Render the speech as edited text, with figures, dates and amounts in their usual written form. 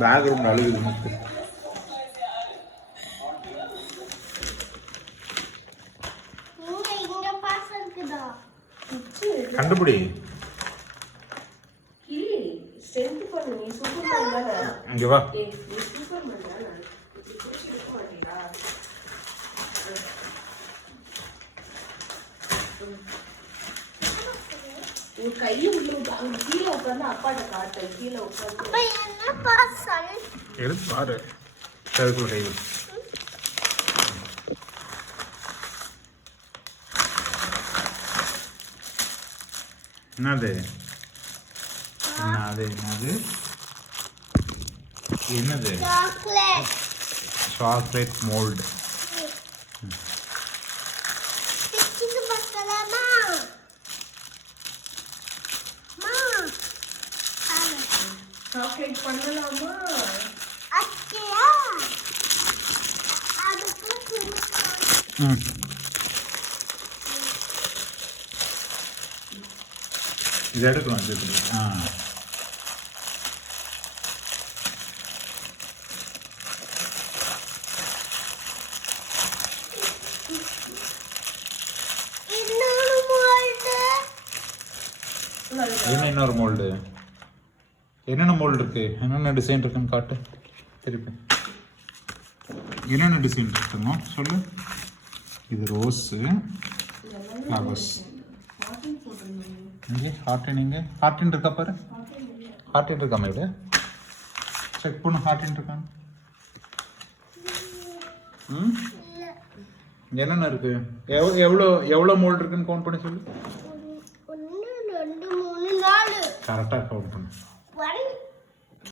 Background அழுகுது நமக்கு. கண்டுபிடி. இங்க வா. கையை உள்ள கீழே உட்காந்து அப்பாட்ட காட்டு. கீழே உட்காந்து எடுத்து பாரு. அதுக்குள்ள கை வை. என்னது என்னது என்னது என்னது? Chocolate mould. சாக்லேட் பண்ணலாமா? இது எடுக்கலாம். என்ன இன்னொரு மோல்டு? என்னென்ன மோல்டு இருக்கு? என்னென்ன டிசைன் இருக்குன்னு காட்டு. திருப்பி என்னென்ன டிசைன் இருக்குங்க சொல்லு. இது ரோஸு, ஃப்ளவர்ஸ். இங்கே ஹார்டின். இங்கே ஹார்டின் இருக்கா பாரு. ஹார்டின் இருக்காம இப்படி செக் பண்ணு. ஹார்டின் இருக்கான்னு. என்னென்ன இருக்கு? எவ்வளோ மோல்டு இருக்குன்னு கவுண்ட் பண்ணி சொல்லு. கரெக்டாக கவுண்ட் பண்ணு.